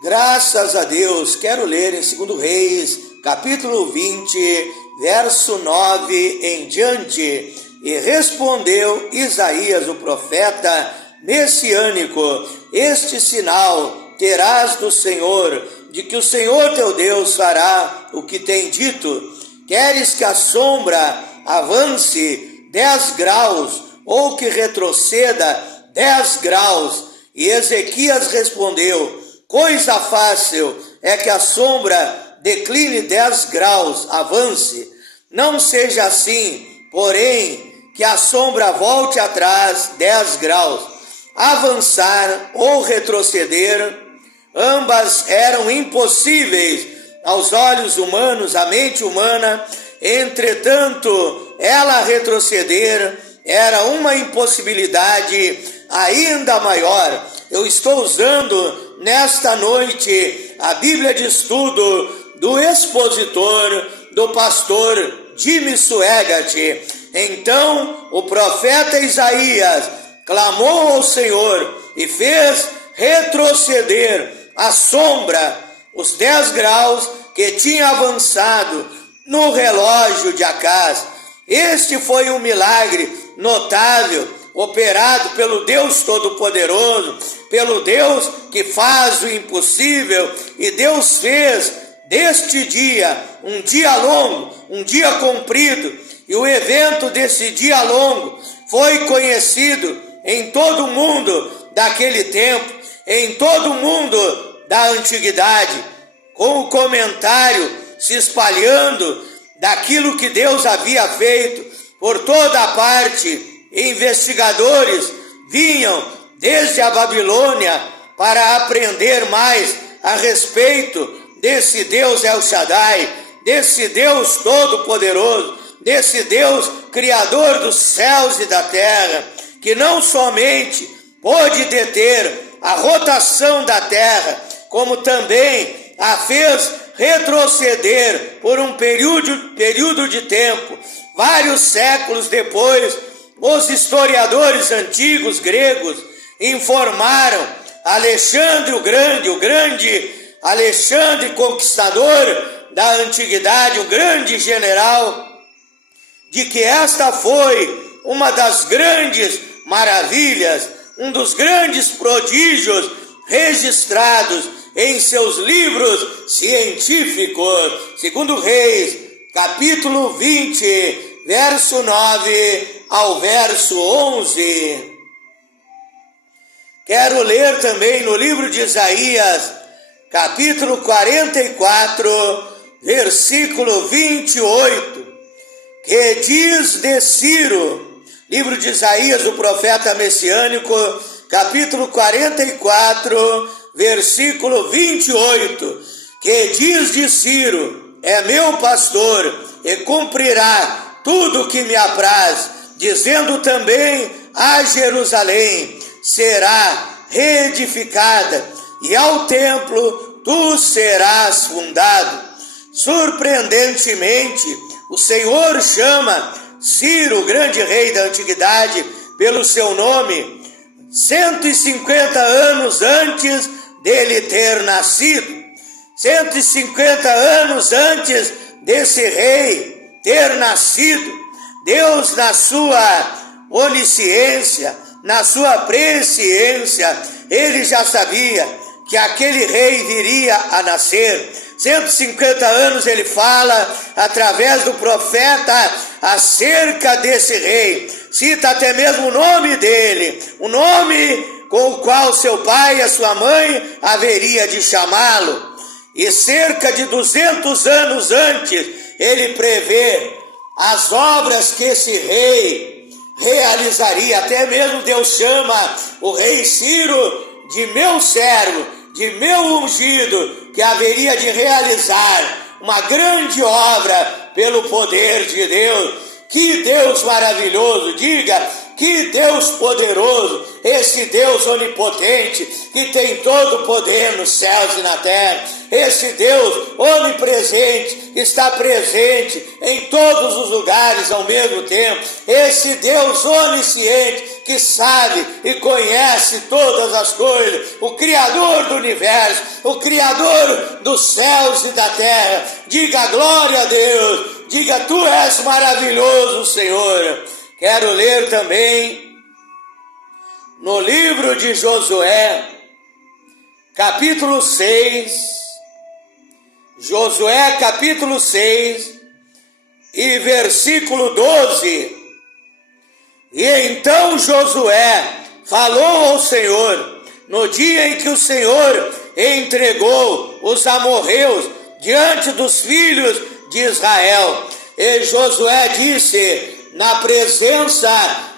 Graças a Deus, quero ler em 2 Reis, capítulo 20, verso 9 em diante. E respondeu Isaías, o profeta messiânico: este sinal terás do Senhor, de que o Senhor teu Deus fará o que tem dito. Queres que a sombra avance 10 graus, ou que retroceda 10 graus? E Ezequias respondeu: coisa fácil é que a sombra decline 10 graus, avance. Não seja assim, porém, que a sombra volte atrás 10 graus. Avançar ou retroceder, ambas eram impossíveis aos olhos humanos, à mente humana. Entretanto, ela retroceder era uma impossibilidade ainda maior. Eu estou usando nesta noite a Bíblia de Estudo do expositor, do pastor Jimmy Swaggart. Então o profeta Isaías clamou ao Senhor e fez retroceder a sombra, os 10 graus que tinha avançado no relógio de Acaz. Este foi um milagre notável, operado pelo Deus Todo-Poderoso, pelo Deus que faz o impossível. E Deus fez deste dia um dia longo, um dia comprido. E o evento desse dia longo foi conhecido em todo o mundo daquele tempo, em todo o mundo da antiguidade, com o comentário se espalhando daquilo que Deus havia feito por toda a parte. Investigadores vinham desde a Babilônia para aprender mais a respeito desse Deus El Shaddai, desse Deus Todo-Poderoso, desse Deus Criador dos céus e da terra, que não somente pôde deter a rotação da terra, como também a fez retroceder por um período de tempo. Vários séculos depois, os historiadores antigos gregos informaram Alexandre o grande Alexandre Conquistador da antiguidade, o grande general, de que esta foi uma das grandes maravilhas, um dos grandes prodígios registrados em seus livros científicos. 2 Reis, capítulo 20, verso 9 ao verso 11. Quero ler também no livro de Isaías, capítulo 44, versículo 28, que diz de Ciro, livro de Isaías, o profeta messiânico, capítulo 44, versículo 28, que diz de Ciro: é meu pastor e cumprirá tudo o que me apraz, dizendo também a Jerusalém: será reedificada, e ao templo tu serás fundado. Surpreendentemente, o Senhor chama Ciro, o grande rei da antiguidade, pelo seu nome, 150 anos antes dele ter nascido. 150 anos antes desse rei ter nascido, Deus, na sua onisciência, na sua presciência, ele já sabia que aquele rei viria a nascer. 150 anos ele fala através do profeta acerca desse rei, cita até mesmo o nome dele, o nome com o qual seu pai e a sua mãe haveria de chamá-lo. E cerca de 200 anos antes, ele prevê as obras que esse rei realizaria. Até mesmo Deus chama o rei Ciro de meu servo, de meu ungido, que haveria de realizar uma grande obra pelo poder de Deus. Que Deus maravilhoso, diga, que Deus poderoso. esse Deus onipotente, que tem todo o poder nos céus e na terra, esse Deus onipresente, que está presente em todos os lugares ao mesmo tempo, esse Deus onisciente, que sabe e conhece todas as coisas, o Criador do universo, o Criador dos céus e da terra. Diga glória a Deus, diga tu és maravilhoso, Senhor. Quero ler também no livro de Josué, capítulo 6, Josué capítulo 6 e versículo 12. E então Josué falou ao Senhor, no dia em que o Senhor entregou os amorreus diante dos filhos de Israel. E Josué disse, na presença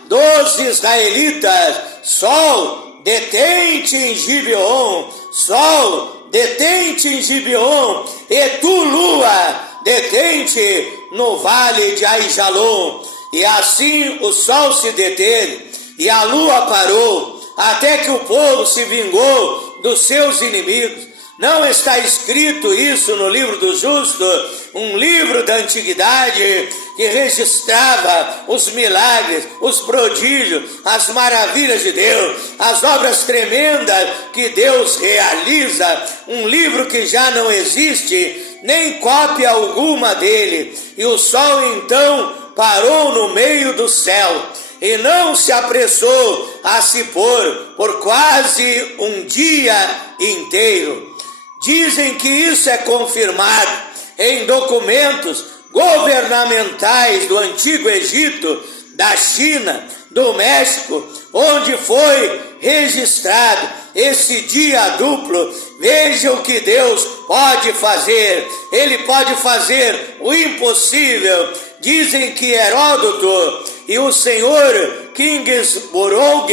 dos israelitas: Sol, detente em Gibeon, Sol, detente em Gibeon, e tu, lua, detente no vale de Aijalon. E assim o sol se deteve e a lua parou, até que o povo se vingou dos seus inimigos. Não está escrito isso no livro do justo, um livro da antiguidade que registrava os milagres, os prodígios, as maravilhas de Deus, as obras tremendas que Deus realiza, um livro que já não existe, nem cópia alguma dele. E o sol então parou no meio do céu e não se apressou a se pôr por quase um dia inteiro. Dizem que isso é confirmado em documentos governamentais do Antigo Egito, da China, do México, onde foi registrado esse dia duplo. Veja o que Deus pode fazer. Ele pode fazer o impossível. Dizem que Heródoto e o senhor Kingsborough,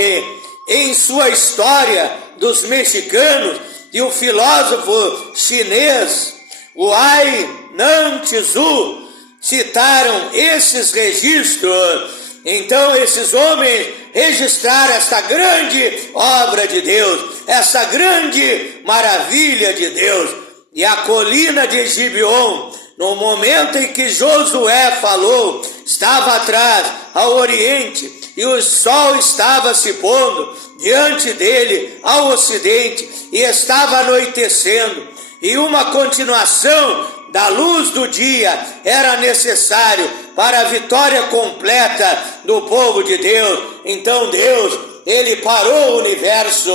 em sua História dos Mexicanos, e o filósofo chinês Huai Nan Tzu citaram esses registros. Então esses homens registraram esta grande obra de Deus, essa grande maravilha de Deus. E a colina de Gibeon, no momento em que Josué falou, estava atrás, ao oriente, e o sol estava se pondo diante dele ao ocidente, e estava anoitecendo, e uma continuação da luz do dia era necessário para a vitória completa do povo de Deus. Então Deus, ele parou o universo.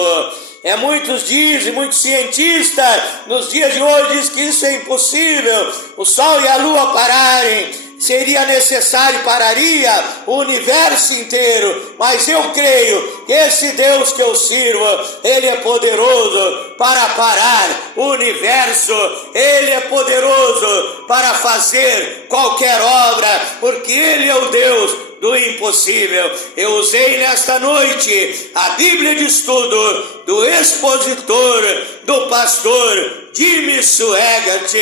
Muitos dizem, muitos cientistas nos dias de hoje dizem que isso é impossível, o sol e a lua pararem. Seria necessário, pararia o universo inteiro, mas eu creio que esse Deus que eu sirvo, ele é poderoso para parar o universo, ele é poderoso para fazer qualquer obra, porque ele é o Deus do impossível. Eu usei nesta noite a Bíblia de estudo do expositor, do pastor Jimmy Swaggart,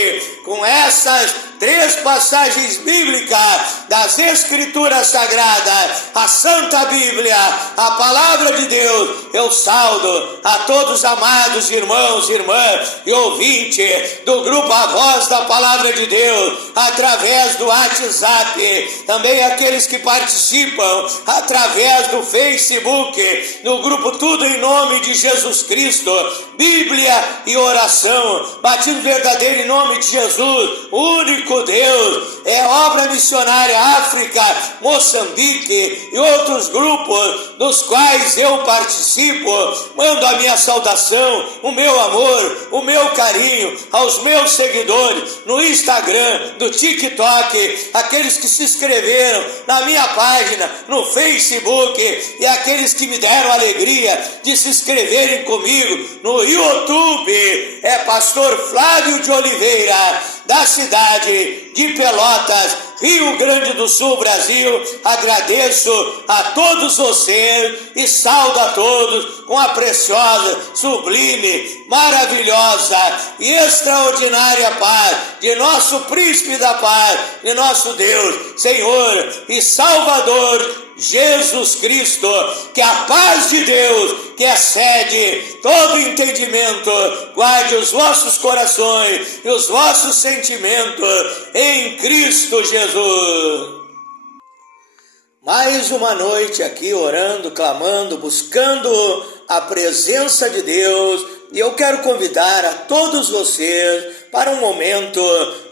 com essas 3 passagens bíblicas das Escrituras Sagradas, a Santa Bíblia, a Palavra de Deus. Eu saudo a todos amados irmãos e irmãs e ouvintes do grupo A Voz da Palavra de Deus, através do WhatsApp, também aqueles que participam através do Facebook, no grupo Tudo em Nome de Jesus Cristo, Bíblia e Oração, batismo verdadeiro em nome de Jesus, o único Deus. É obra missionária África, Moçambique e outros grupos dos quais eu participo. Mando a minha saudação, o meu amor, o meu carinho aos meus seguidores no Instagram, do TikTok, aqueles que se inscreveram na minha página no Facebook e aqueles que me deram a alegria de se inscreverem comigo no YouTube. É pastor Flávio de Oliveira, da cidade de Pelotas, Rio Grande do Sul, Brasil. Agradeço a todos vocês e saudo a todos com a preciosa, sublime, maravilhosa e extraordinária paz de nosso príncipe da paz, de nosso Deus, Senhor e Salvador Jesus Cristo, que a paz de Deus, que excede todo entendimento, guarde os vossos corações e os vossos sentimentos em Cristo Jesus. Mais uma noite aqui orando, clamando, buscando a presença de Deus, e eu quero convidar a todos vocês para um momento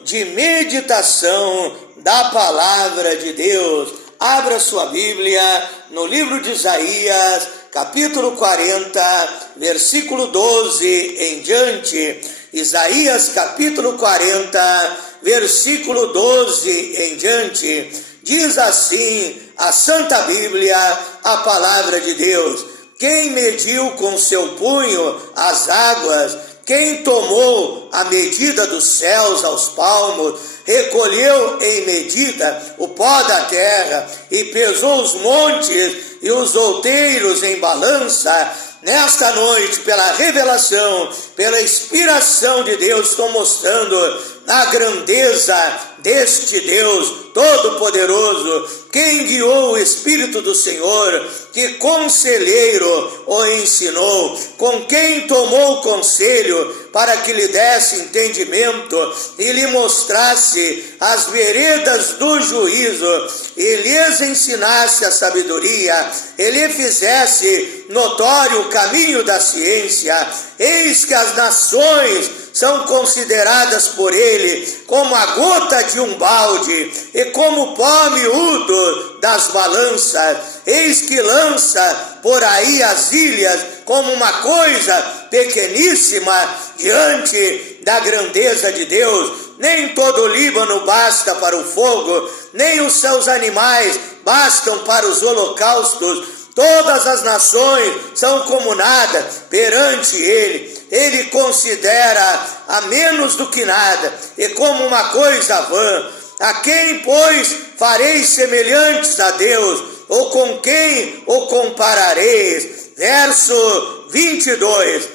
de meditação da palavra de Deus. Abra sua Bíblia no livro de Isaías, capítulo 40, versículo 12 em diante. Isaías, capítulo 40, versículo 12 em diante. Diz assim a Santa Bíblia, a palavra de Deus: quem mediu com seu punho as águas, quem tomou a medida dos céus aos palmos, recolheu em medida o pó da terra e pesou os montes e os outeiros em balança. Nesta noite, pela revelação, pela inspiração de Deus, estou mostrando a grandeza deste Deus Todo-Poderoso, quem guiou o Espírito do Senhor, que conselheiro o ensinou, com quem tomou conselho para que lhe desse entendimento e lhe mostrasse as veredas do juízo, e lhes ensinasse a sabedoria, e lhe fizesse notório o caminho da ciência. Eis que as nações são consideradas por ele como a gota de um balde e como o pó miúdo das balanças. Eis que lança por aí as ilhas como uma coisa pequeníssima diante da grandeza de Deus. Nem todo o Líbano basta para o fogo, nem os seus animais bastam para os holocaustos. Todas as nações são como nada perante ele. Ele considera a menos do que nada, e como uma coisa vã. A quem, pois, fareis semelhantes a Deus? Ou com quem o comparareis? Verso 22.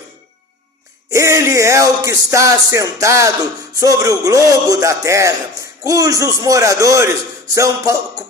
Ele é o que está assentado sobre o globo da terra, cujos moradores são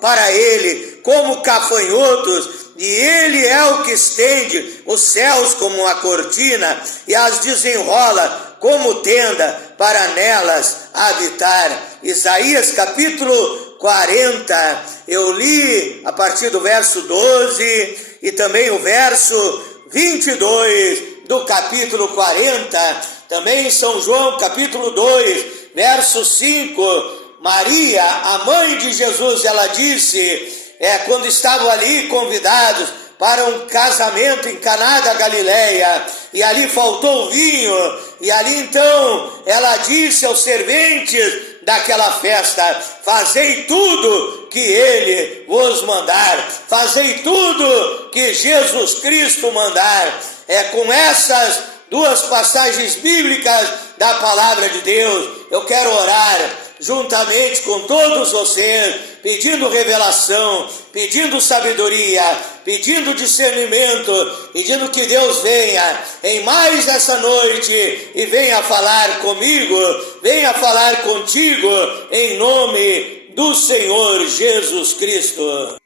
para ele como gafanhotos, e ele é o que estende os céus como uma cortina e as desenrola como tenda para nelas habitar. Isaías capítulo 40, eu li a partir do verso 12 e também o verso 22 do capítulo 40, também São João capítulo 2, verso 5, Maria, a mãe de Jesus, ela disse, quando estavam ali convidados para um casamento em Caná da Galileia, e ali faltou vinho, e ali então ela disse aos serventes daquela festa: fazei tudo que ele vos mandar, fazei tudo que Jesus Cristo mandar. Com essas duas passagens bíblicas da palavra de Deus, eu quero orar juntamente com todos vocês, pedindo revelação, pedindo sabedoria, pedindo discernimento, pedindo que Deus venha em mais essa noite e venha falar comigo, venha falar contigo, em nome do Senhor Jesus Cristo.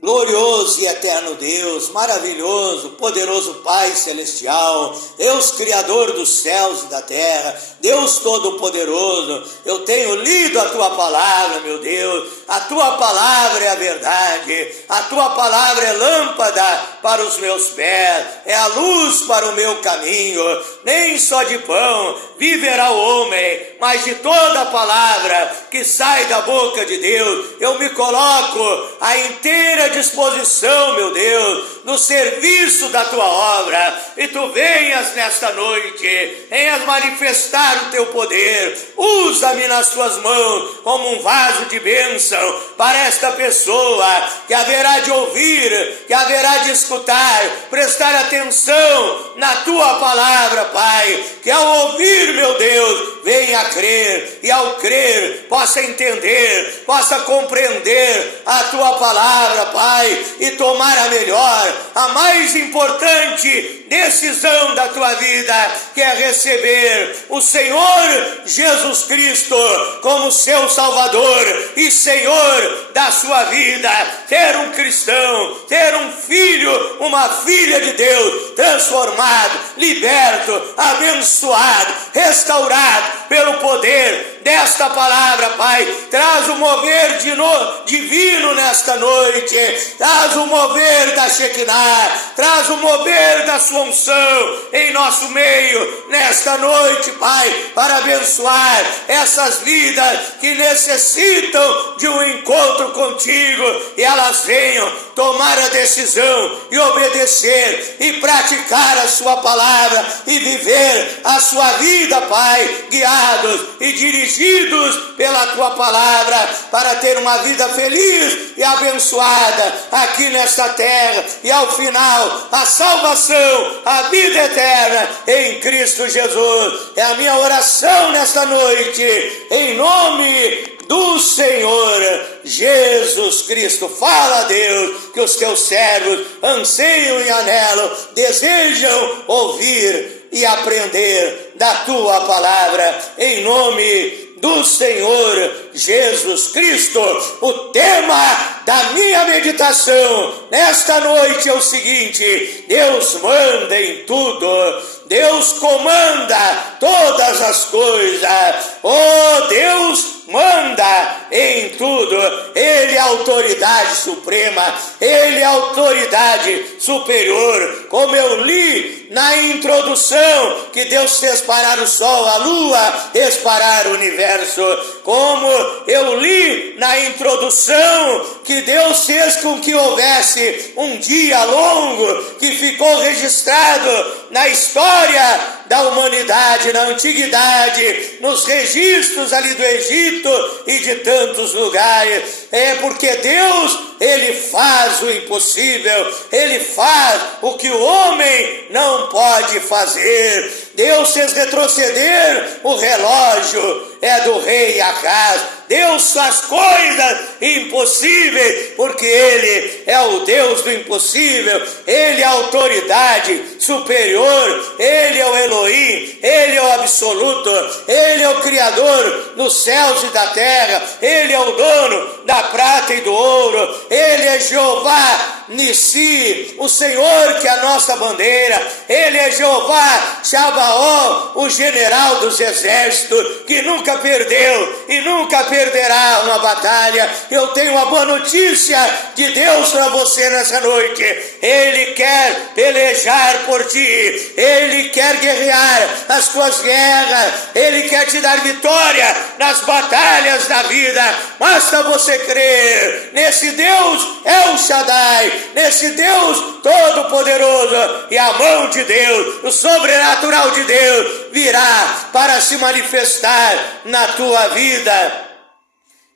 Glorioso e eterno Deus, maravilhoso, poderoso Pai Celestial, Deus Criador dos céus e da terra, Deus Todo-Poderoso, eu tenho lido a Tua palavra, meu Deus, a Tua palavra é a verdade, a Tua palavra é lâmpada para os meus pés, é a luz para o meu caminho. Nem só de pão viverá o homem, mas de toda a palavra que sai da boca de Deus. Eu me coloco à inteira disposição, meu Deus, no serviço da Tua obra, e Tu venhas nesta noite, venhas manifestar o Teu poder. Usa-me nas Tuas mãos como um vaso de bênção para esta pessoa que haverá de ouvir, que haverá de escutar, prestar atenção na Tua palavra, Pai, que ao ouvir, meu Deus, venha a crer, e ao crer possa entender, possa compreender a Tua palavra, Pai, e tomar a melhor, a mais importante decisão da tua vida, que é receber o Senhor Jesus Cristo como seu Salvador e Senhor da sua vida, ter um cristão, ter um filho, uma filha de Deus, transformado, liberto, abençoado, restaurado pelo poder desta palavra, Pai. Traz o mover divino nesta noite, traz o mover da Shekinah, traz o mover da sua unção em nosso meio nesta noite, Pai, para abençoar essas vidas que necessitam de um encontro contigo, e elas venham tomar a decisão e obedecer e praticar a sua palavra e viver a sua vida, Pai, guiados e dirigidos pela tua palavra, para ter uma vida feliz e abençoada aqui nesta terra, e ao final a salvação, a vida eterna em Cristo Jesus. É a minha oração nesta noite, em nome do Senhor Jesus Cristo. Fala, Deus, que os teus servos anseiam e anelam, desejam ouvir e aprender da tua palavra, em nome do Senhor Jesus Cristo. O tema da minha meditação nesta noite é o seguinte: Deus manda em tudo, Deus comanda todas as coisas, oh, Deus manda em tudo, Ele é a autoridade suprema, Ele é a autoridade superior. Como eu li na introdução, que Deus fez parar o sol, a lua, fez parar o universo. Como eu li na introdução, que Deus fez com que houvesse um dia longo, que ficou registrado na história da humanidade, na antiguidade, nos registros ali do Egito e de tantos lugares. É porque Deus, Ele faz o impossível, Ele faz o que o homem não pode fazer. Deus fez retroceder o relógio do rei Acaz. Deus faz coisas impossíveis, porque Ele é o Deus do impossível, Ele é a autoridade superior, Ele é o Elohim, Ele é o absoluto, Ele é o Criador dos céus e da terra, Ele é o dono da prata e do ouro, Ele é Jeová Nissi, o Senhor que é a nossa bandeira, Ele é Jeová Shabaó, o general dos exércitos, que nunca perdeu e nunca perderá uma batalha. Eu tenho uma boa notícia de Deus para você nessa noite: Ele quer pelejar por ti, Ele quer guerrear as tuas guerras, Ele quer te dar vitória nas batalhas da vida. Basta você crer nesse Deus El Shaddai, nesse Deus Todo-Poderoso, e a mão de Deus, o sobrenatural de Deus, virá para se manifestar na tua vida.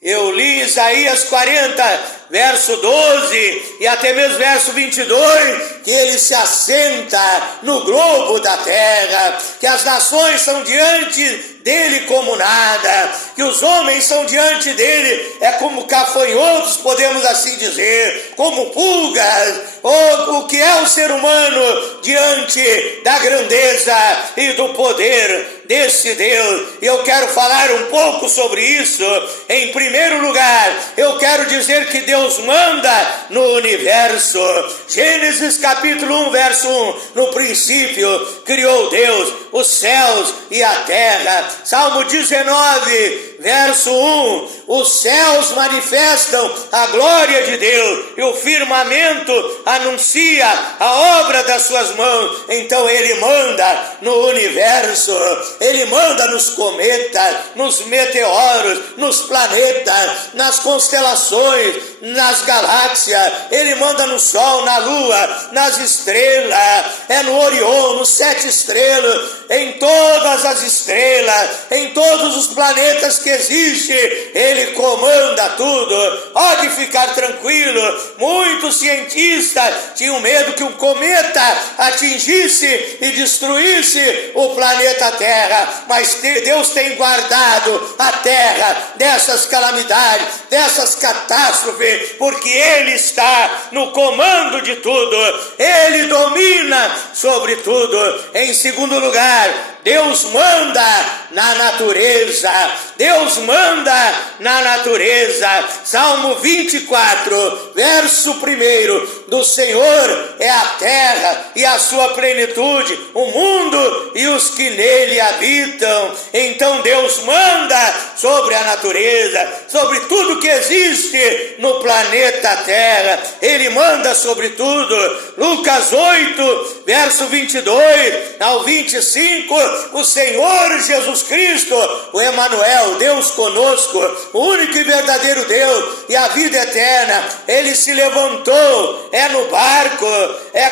Eu li Isaías 40, verso 12 e até mesmo verso 22, que Ele se assenta no globo da terra, que as nações são diante dele como nada, que os homens são diante dele como gafanhotos, podemos assim dizer, como pulgas. O que é o ser humano diante da grandeza e do poder desse Deus? E eu quero falar um pouco sobre isso. Em primeiro lugar, eu quero dizer que Deus manda no universo. Gênesis capítulo 1, verso 1: no princípio criou Deus os céus e a terra. Salmo 19, verso 1: os céus manifestam a glória de Deus, e o firmamento anuncia a obra das suas mãos. Então Ele manda no universo, Ele manda nos cometas, nos meteoros, nos planetas, nas constelações, nas galáxias. Ele manda no sol, na lua, nas estrelas, no Orion, nos 7 estrelas. em todas as estrelas, em todos os planetas que existem, Ele comanda tudo. Pode ficar tranquilo. Muitos cientistas tinham medo que um cometa atingisse e destruísse o planeta Terra, mas Deus tem guardado a Terra dessas calamidades, dessas catástrofes, porque Ele está no comando de tudo. Ele domina sobre tudo. Em segundo lugar, Deus manda na natureza. Deus manda na natureza. Salmo 24, verso 1. Do Senhor é a terra e a sua plenitude, o mundo e os que nele habitam. Então Deus manda sobre a natureza, sobre tudo que existe no planeta Terra. Ele manda sobre tudo. Lucas 8, verso 22 ao 25. O Senhor Jesus Cristo, o Emanuel, Deus conosco, o único e verdadeiro Deus e a vida eterna, Ele se levantou, no barco,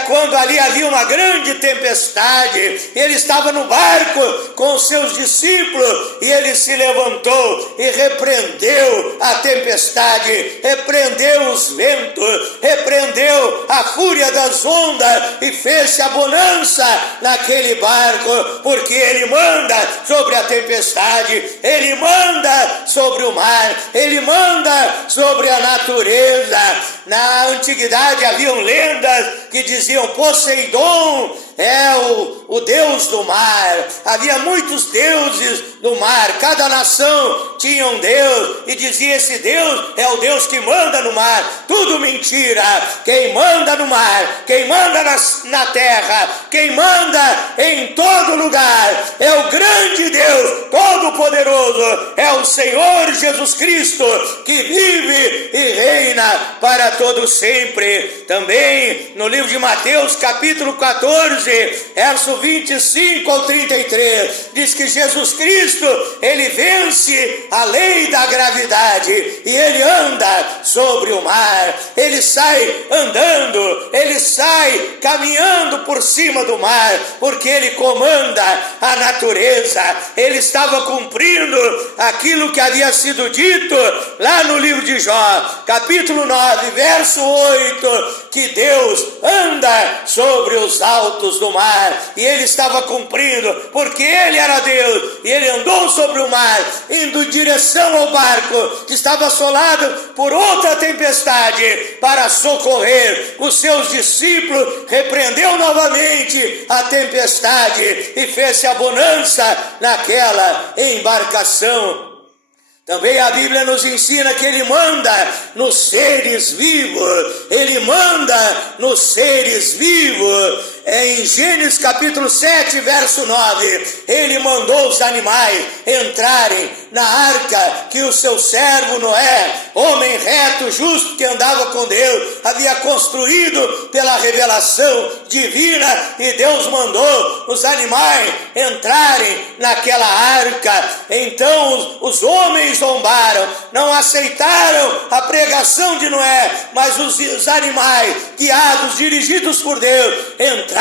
quando ali havia uma grande tempestade, Ele estava no barco com os seus discípulos e Ele se levantou e repreendeu a tempestade, repreendeu os ventos, repreendeu a fúria das ondas e fez-se a bonança naquele barco, porque Ele manda sobre a tempestade, Ele manda sobre o mar, Ele manda sobre a natureza. Na antiguidade haviam lendas que diziam Poseidon é o deus do mar. Havia muitos deuses do mar, cada nação tinha um deus e dizia: esse Deus é o Deus que manda no mar. Tudo mentira. Quem manda no mar, quem manda na terra, quem manda em todo lugar é o grande Deus Todo-Poderoso, é o Senhor Jesus Cristo, que vive e reina para todo sempre. Também no livro de Mateus, capítulo 14, verso 25 ao 33, diz que Jesus Cristo, Ele vence a lei da gravidade e Ele anda sobre o mar. Ele sai andando, Ele sai caminhando por cima do mar, porque Ele comanda a natureza. Ele estava cumprindo aquilo que havia sido dito lá no livro de Jó, capítulo 9, verso 8, que Deus anda sobre os altos do mar, e Ele estava cumprindo, porque Ele era Deus, e Ele andou sobre o mar, indo em direção ao barco, que estava assolado por outra tempestade, para socorrer os seus discípulos. Repreendeu novamente a tempestade, e fez-se a bonança naquela embarcação. Também a Bíblia nos ensina que Ele manda nos seres vivos. Ele manda nos seres vivos. Em Gênesis capítulo 7, verso 9, Ele mandou os animais entrarem na arca que o seu servo Noé, homem reto, justo, que andava com Deus, havia construído pela revelação divina, e Deus mandou os animais entrarem naquela arca. Então os homens zombaram, não aceitaram a pregação de Noé, mas os animais, guiados, dirigidos por Deus, entraram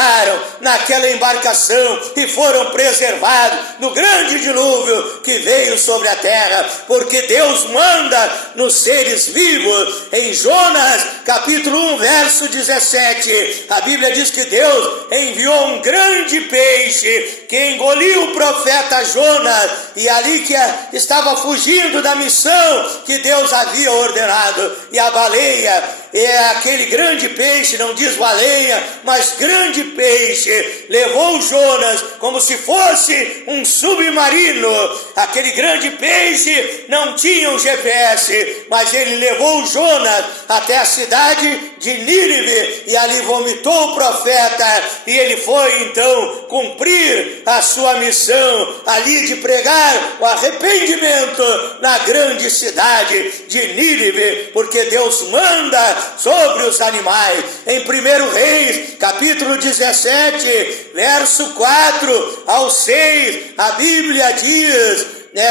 naquela embarcação e foram preservados no grande dilúvio que veio sobre a terra, porque Deus manda nos seres vivos. Em Jonas capítulo 1, verso 17, a Bíblia diz que Deus enviou um grande peixe que engoliu o profeta Jonas, e ali que estava fugindo da missão que Deus havia ordenado. E a baleia é aquele grande peixe, não diz baleia, mas grande peixe, levou Jonas como se fosse um submarino. Aquele grande peixe não tinha um GPS, mas ele levou Jonas até a cidade de Nínive, e ali vomitou o profeta, e ele foi então cumprir a sua missão ali de pregar o arrependimento na grande cidade de Nínive, porque Deus manda sobre os animais. Em 1 Reis capítulo 17, verso 4 ao 6, a Bíblia diz: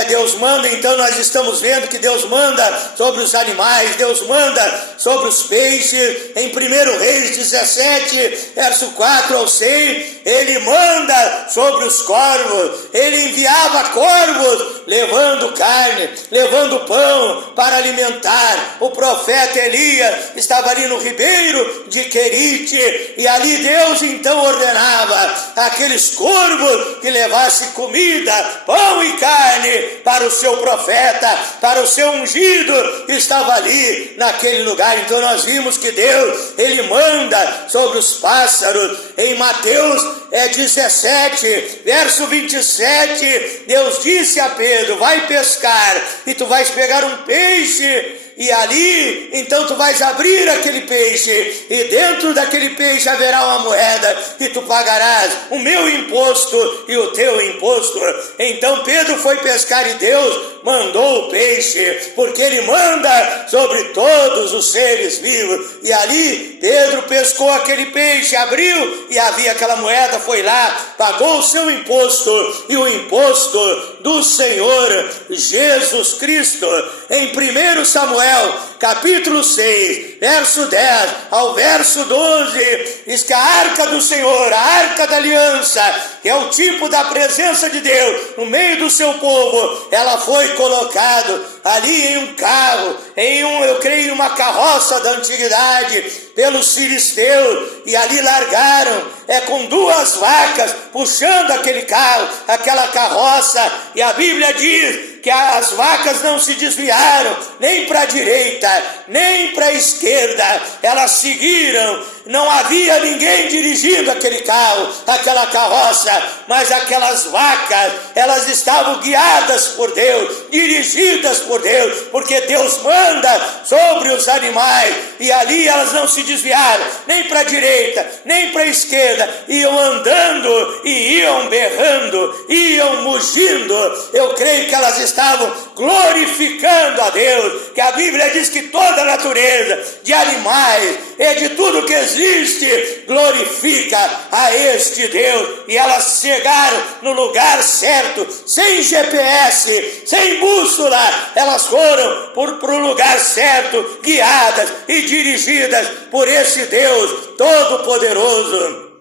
Deus manda, então nós estamos vendo que Deus manda sobre os animais, Deus manda sobre os peixes. Em 1 Reis 17, verso 4 ao 6, ele manda sobre os corvos, ele enviava corvos levando carne, levando pão para alimentar. O profeta Elias estava ali no ribeiro de Querite, e ali Deus então ordenava aqueles corvos que levassem comida, pão e carne para o seu profeta, para o seu ungido que estava ali naquele lugar. Então nós vimos que Deus, ele manda sobre os pássaros. Em Mateus 17, verso 27, Deus disse a Pedro: vai pescar e tu vais pegar um peixe, e ali então tu vais abrir aquele peixe, e dentro daquele peixe haverá uma moeda, e tu pagarás o meu imposto e o teu imposto. Então Pedro foi pescar e Deus mandou o peixe, porque ele manda sobre todos os seres vivos. E ali Pedro pescou aquele peixe, abriu e havia aquela moeda, foi lá, pagou o seu imposto e o imposto do Senhor Jesus Cristo. Em 1 Samuel, capítulo 6, verso 10 ao verso 12, diz que a arca do Senhor, a arca da aliança, que é o tipo da presença de Deus no meio do seu povo, ela foi colocado ali em um carro, eu creio, uma carroça da antiguidade, pelos filisteus, e ali largaram, com 2 vacas puxando aquele carro, aquela carroça, e a Bíblia diz que as vacas não se desviaram nem para a direita, nem para a esquerda, elas seguiram. Não havia ninguém dirigindo aquele carro, aquela carroça, mas aquelas vacas, elas estavam guiadas por Deus, dirigidas por Deus, porque Deus manda sobre os animais, e ali elas não se desviaram, nem para a direita, nem para a esquerda, iam andando e iam berrando, iam mugindo. Eu creio que elas estavam glorificando a Deus, que a Bíblia diz que toda a natureza de animais e de tudo que existe glorifica a este Deus. E elas chegaram no lugar certo, sem GPS, sem bússola, elas foram para o lugar certo, guiadas e dirigidas por esse Deus Todo-Poderoso.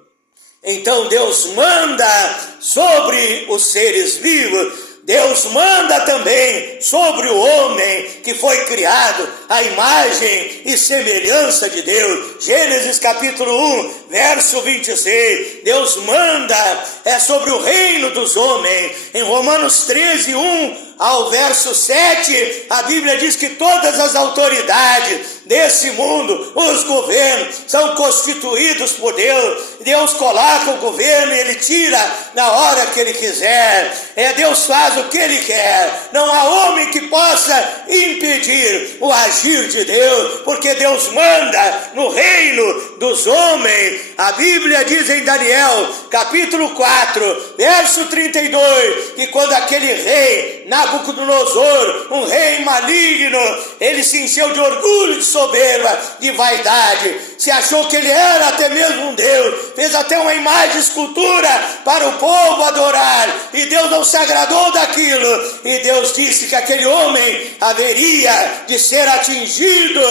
Então Deus manda sobre os seres vivos, Deus manda também sobre o homem que foi criado à imagem e semelhança de Deus. Gênesis capítulo 1, verso 26. Deus manda sobre o reino dos homens. Em Romanos 13, 1 ao verso 7, a Bíblia diz que todas as autoridades desse mundo, os governos, são constituídos por Deus. Deus coloca o governo e ele tira na hora que ele quiser. Deus faz o que ele quer. Não há homem que possa impedir o agir de Deus, porque Deus manda no reino dos homens. A Bíblia diz em Daniel, capítulo 4, verso 32, que quando aquele rei Nabucodonosor, um rei maligno, ele se encheu de orgulho, de soberba, de vaidade, se achou que ele era até mesmo um Deus, fez até uma imagem de escultura para o povo adorar, e Deus não se agradou daquilo, e Deus disse que aquele homem haveria de ser atingido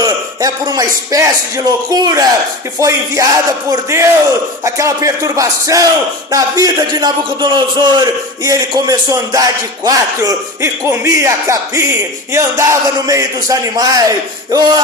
por uma espécie de loucura que foi enviada por Deus, aquela perturbação na vida de Nabucodonosor, e ele começou a andar de 4 e comia capim e andava no meio dos animais.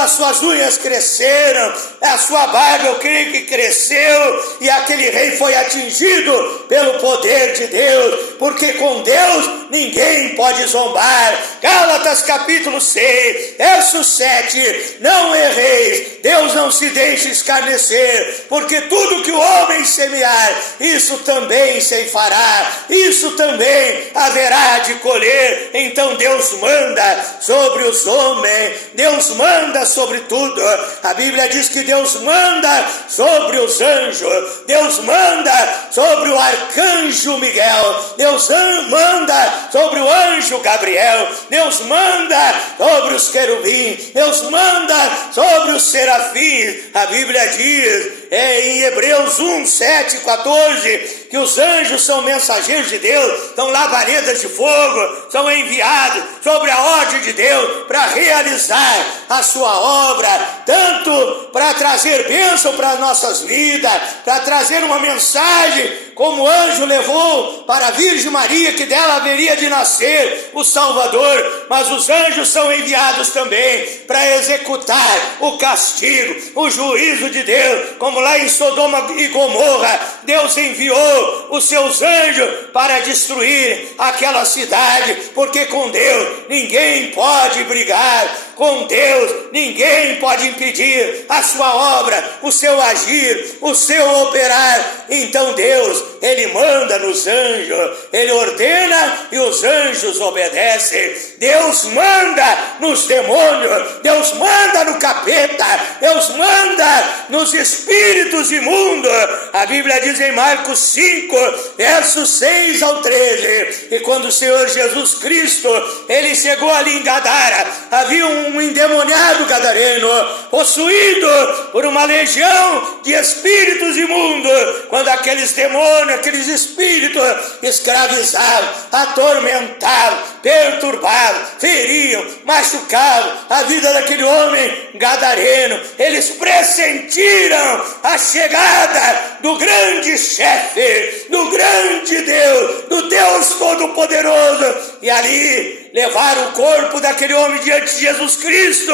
As suas unhas cresceram, a sua barba, eu creio que cresceu, e aquele rei foi atingido pelo poder de Deus, porque com Deus ninguém pode zombar. Gálatas capítulo 6, verso 7, não erreis, Deus não se deixa escarnecer, porque tudo que o homem semear, isso também ceifará, isso também haverá de colher. Então Deus manda sobre os homens, Deus manda sobre tudo. A Bíblia diz que Deus manda sobre os anjos, Deus manda sobre o arcanjo Miguel, Deus manda sobre o anjo Gabriel, Deus manda sobre os querubins, Deus manda sobre os serafins. A Bíblia diz em Hebreus 1, 7, 14, que os anjos são mensageiros de Deus, são labaredas de fogo, são enviados sobre a ordem de Deus para realizar a sua obra, tanto para trazer bênção para as nossas vidas, para trazer uma mensagem, como o anjo levou para a Virgem Maria, que dela haveria de nascer o Salvador, mas os anjos são enviados também para executar o castigo, o juízo de Deus, como lá em Sodoma e Gomorra, Deus enviou os seus anjos para destruir aquela cidade, porque com Deus ninguém pode brigar, com Deus ninguém pode impedir a sua obra, o seu agir, o seu operar. Então Deus, Ele manda nos anjos, Ele ordena e os anjos obedecem. Deus manda nos demônios, Deus manda no capeta, Deus manda nos espíritos imundos. A Bíblia diz em Marcos 5, versos 6 ao 13, e quando o Senhor Jesus Cristo, Ele chegou ali em Gadara, havia um endemoniado gadareno, possuído por uma legião de espíritos imundos. Quando aqueles demônios, aqueles espíritos escravizavam, atormentavam, perturbavam, feriam, machucavam a vida daquele homem gadareno, eles pressentiram a chegada do grande chefe, do grande Deus, do Deus Todo-Poderoso, e ali levaram o corpo daquele homem diante de Jesus Cristo,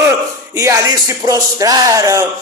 e ali se prostraram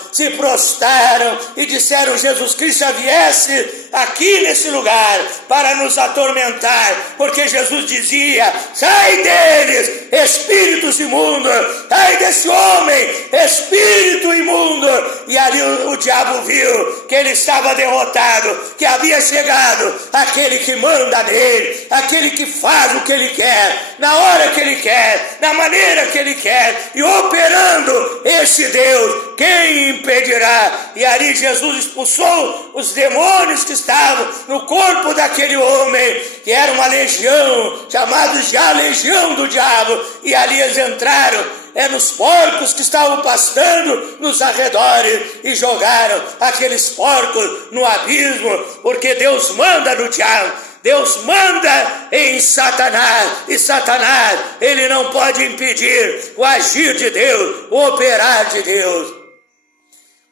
e disseram: Jesus Cristo já viesse aqui nesse lugar para nos atormentar, porque Jesus dizia: sai deles, espíritos imundos, sai desse homem, espírito imundo. E ali o diabo viu que ele estava derrotado, que havia chegado aquele que manda nele, aquele que faz o que ele quer, na hora que ele quer, da maneira que ele quer, e operando esse Deus, quem impedirá? E ali Jesus expulsou os demônios que estavam no corpo daquele homem, que era uma legião, chamados de a legião do diabo, e ali eles entraram nos porcos que estavam pastando nos arredores, e jogaram aqueles porcos no abismo, porque Deus manda no diabo, Deus manda em Satanás, e Satanás, ele não pode impedir o agir de Deus, o operar de Deus.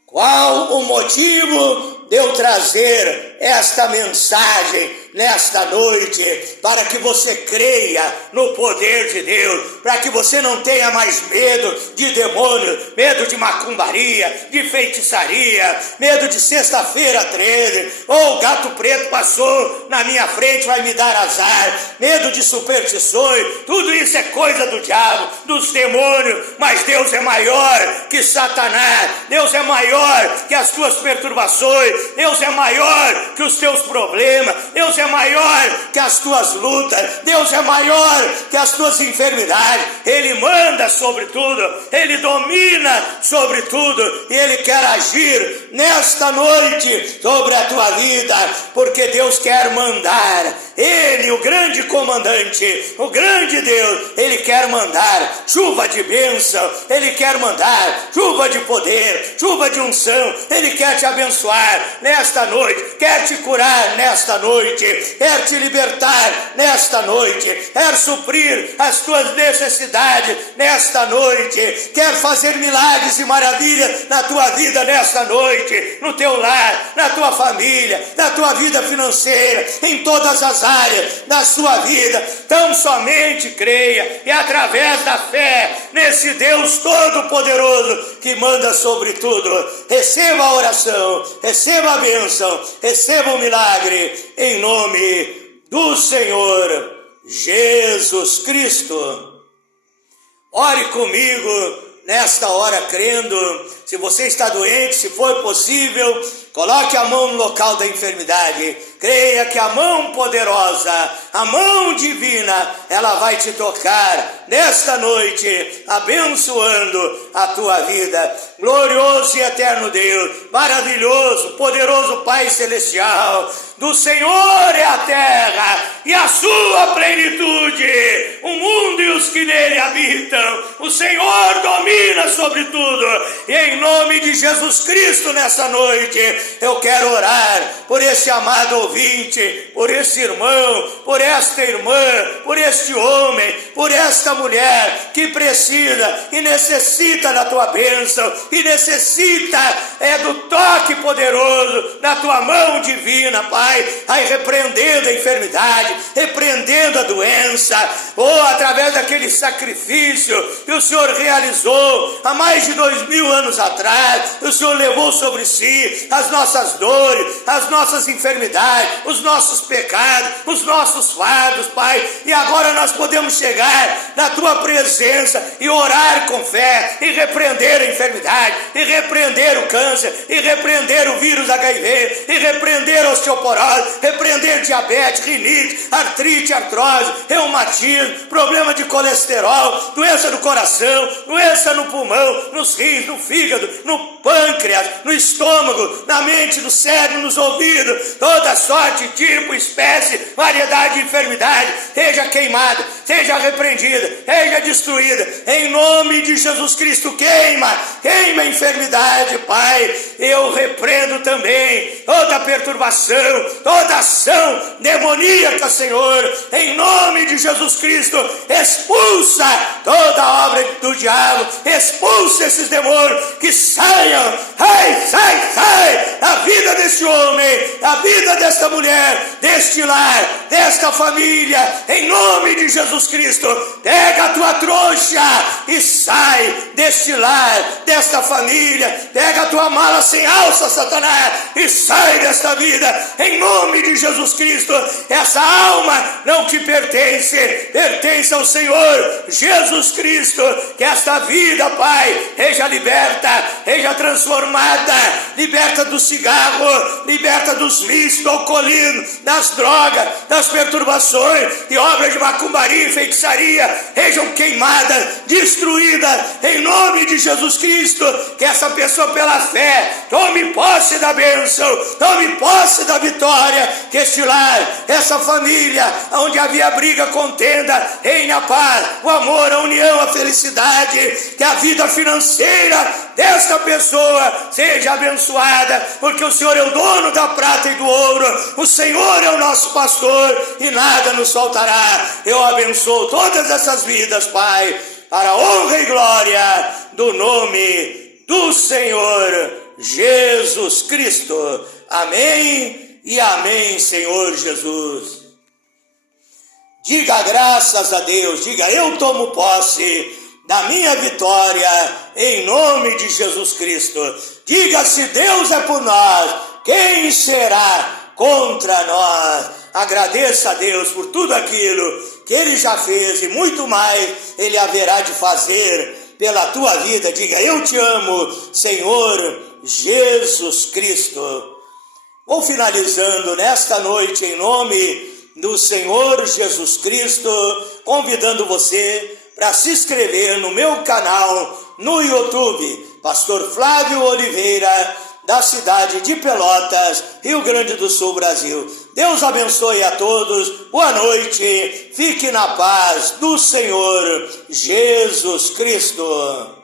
Qual o motivo de eu trazer esta mensagem nesta noite? Para que você creia no poder de Deus, para que você não tenha mais medo de demônio, medo de macumbaria, de feitiçaria, medo de sexta-feira 13, ou o gato preto passou na minha frente, vai me dar azar, medo de superstições. Tudo isso é coisa do diabo, dos demônios, mas Deus é maior que Satanás, Deus é maior que as tuas perturbações, Deus é maior que os teus problemas, Deus é maior que as tuas lutas, Deus é maior que as tuas enfermidades. Ele manda sobre tudo, Ele domina sobre tudo, e Ele quer agir nesta noite sobre a tua vida, porque Deus quer mandar. Ele, o grande comandante, o grande Deus, Ele quer mandar chuva de bênção, Ele quer mandar chuva de poder, chuva de unção. Ele quer te abençoar nesta noite, quer te curar nesta noite, quer te libertar nesta noite, quer suprir as tuas necessidades nesta noite, quer fazer milagres e maravilhas na tua vida nesta noite, no teu lar, na tua família, na tua vida financeira, em todas as áreas da sua vida. Tão somente creia, e através da fé nesse Deus Todo-Poderoso que manda sobre tudo, receba a oração, receba a bênção, receba o milagre, em nome do Senhor Jesus Cristo. Ore comigo nesta hora crendo. Se você está doente, se for possível, coloque a mão no local da enfermidade. Creia que a mão poderosa, a mão divina, ela vai te tocar nesta noite, abençoando a tua vida. Glorioso e eterno Deus, maravilhoso, poderoso Pai Celestial, do Senhor é a terra e a sua plenitude, o mundo e os os que nele habitam. O Senhor domina sobre tudo. E em nome de Jesus Cristo, nessa noite, eu quero orar por esse amado ouvinte, por esse irmão, por esta irmã, por este homem, por esta mulher que precisa e necessita da tua bênção, e necessita do toque poderoso da tua mão divina, Pai. Aí repreendendo a enfermidade, repreendendo a doença, ou através daquele sacrifício que o Senhor realizou há mais de 2000 anos atrás, o Senhor levou sobre si as nossas dores, as nossas enfermidades, os nossos pecados, os nossos fardos, Pai, e agora nós podemos chegar na tua presença e orar com fé, e repreender a enfermidade, e repreender o câncer, e repreender o vírus HIV, e repreender a osteoporose, repreender diabetes, rinite, artrite, artrose, reumatismo, problema de colesterol, doença do coração, doença no pulmão, nos rins, no fígado, no pâncreas, no estômago, na mente, no cérebro, nos ouvidos, toda sorte, tipo, espécie, variedade de enfermidade, seja queimada, seja repreendida, seja destruída, em nome de Jesus Cristo. Queima a enfermidade, Pai. Eu repreendo também toda perturbação, toda ação demoníaca, Senhor, em nome de Jesus Cristo. Expulsa toda a obra do diabo, expulsa esses demônios, que saiam, sai da vida deste homem, da vida desta mulher, deste lar, desta família, em nome de Jesus Cristo. Pega a tua trouxa e sai deste lar, desta família. Pega a tua mala sem alça, Satanás, e sai desta vida, em nome de Jesus Cristo. Essa alma não te pertence, pertence ao Senhor Jesus Cristo. Que esta vida, Pai, seja liberta, seja transformada, liberta do cigarro, liberta dos vícios, do alcoolismo, das drogas, das perturbações e obras de macumbaria e feitiçaria, sejam queimadas, destruídas, em nome de Jesus Cristo. Que essa pessoa, pela fé, tome posse da bênção, tome posse da vitória. Que este lar, essa família, onde havia briga, contenda, reine a paz, o amor, a união, a felicidade. Que a vida financeira desta pessoa seja abençoada, porque o Senhor é o dono da prata e do ouro, o Senhor é o nosso pastor e nada nos faltará. Eu abençoo todas essas vidas, Pai, para a honra e glória do nome do Senhor Jesus Cristo. Amém e amém, Senhor Jesus. Diga graças a Deus, diga: eu tomo posse da minha vitória em nome de Jesus Cristo. Diga: se Deus é por nós, quem será contra nós? Agradeça a Deus por tudo aquilo que Ele já fez e muito mais Ele haverá de fazer pela tua vida. Diga: eu te amo, Senhor Jesus Cristo. Vou finalizando nesta noite em nome do Senhor Jesus Cristo, convidando você para se inscrever no meu canal no YouTube, Pastor Flávio Oliveira, da cidade de Pelotas, Rio Grande do Sul, Brasil. Deus abençoe a todos, boa noite, fique na paz do Senhor Jesus Cristo.